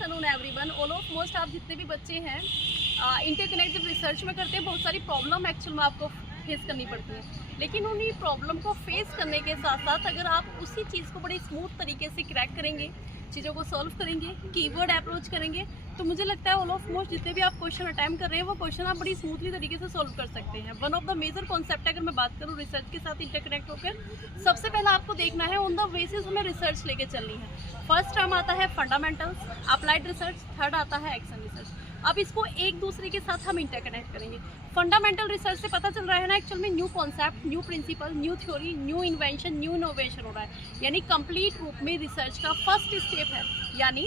Afternoon everyone. All of most आप जितने भी बच्चे हैं इंटरकनेक्ट जब रिसर्च में करते हैं, बहुत सारी प्रॉब्लम एक्चुअल में आपको फेस करनी पड़ती है। लेकिन उन्हीं प्रॉब्लम को फेस करने के साथ साथ अगर आप उसी चीज़ को बड़ी स्मूथ तरीके से क्रैक करेंगे, चीज़ों को सॉल्व करेंगे, कीवर्ड अप्रोच करेंगे, तो मुझे लगता है ऑल ऑफ मोस्ट जितने भी आप क्वेश्चन अटैम्प्ट कर रहे हैं वो क्वेश्चन आप बड़ी स्मूथली तरीके से सॉल्व कर सकते हैं। One of the major concept अगर मैं बात करूँ रिसर्च के साथ इंटरकनेक्ट होकर, सबसे पहले आपको देखना है ऑन द बेसिस हमें रिसर्च लेके चलनी है। फर्स्ट टर्म आता है फंडामेंटल्स, अप्लाइड रिसर्च, थर्ड आता है एक्शन रिसर्च। अब इसको एक दूसरे के साथ हम इंटरकनेक्ट करेंगे। फंडामेंटल रिसर्च से पता चल रहा है ना एक्चुअल में new concept, new principle, new theory, new invention, new innovation हो रहा है, यानी कंप्लीट रूप में रिसर्च का फर्स्ट स्टेप है। यानी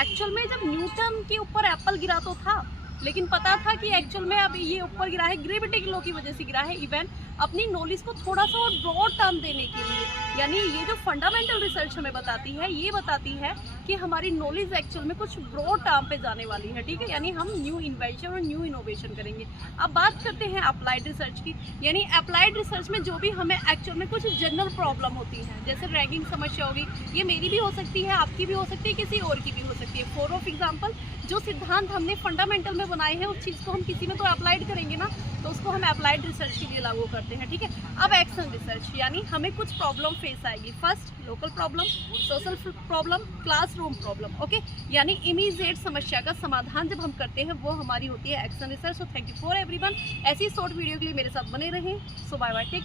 एक्चुअल में जब न्यूटन के ऊपर एप्पल गिरा तो था, लेकिन पता था कि एक्चुअल में अब ये ऊपर गिरा है ग्रेविटी के लॉ की वजह से गिरा है। इवन अपनी नॉलेज को थोड़ा सा और ब्रॉड टर्म देने के लिए, यानी ये जो फंडामेंटल रिसर्च हमें बताती है, ये बताती है कि हमारी नॉलेज एक्चुअल में कुछ ब्रॉड टर्म पे जाने वाली है, ठीक है। यानी हम न्यू इन्वेंशन और न्यू इनोवेशन करेंगे। अब बात करते हैं अप्लाइड रिसर्च की। यानी अप्लाइड रिसर्च में जो भी हमें एक्चुअल में कुछ जनरल प्रॉब्लम होती है, जैसे रैंकिंग समस्या होगी, ये मेरी भी हो सकती है, आपकी भी हो सकती है, किसी और की भी हो सकती है। फॉर ऑफ एग्जाम्पल, जो सिद्धांत हमने फंडामेंटल में बनाए हैं उस चीज़ को हम किसी में तो अप्लाइड करेंगे ना, तो उसको हम अप्लाइड रिसर्च के लिए लागू करते हैं, ठीक है। अब एक्शन रिसर्च, यानी हमें कुछ प्रॉब्लम फेस आएगी। First local problem, social problem, classroom problem, okay. यानी इमीडिएट समस्या का समाधान जब हम करते हैं वो हमारी होती है action research. So thank you for everyone. ऐसी शॉर्ट वीडियो के लिए मेरे साथ बने रहें। सो बाय बाय, टेक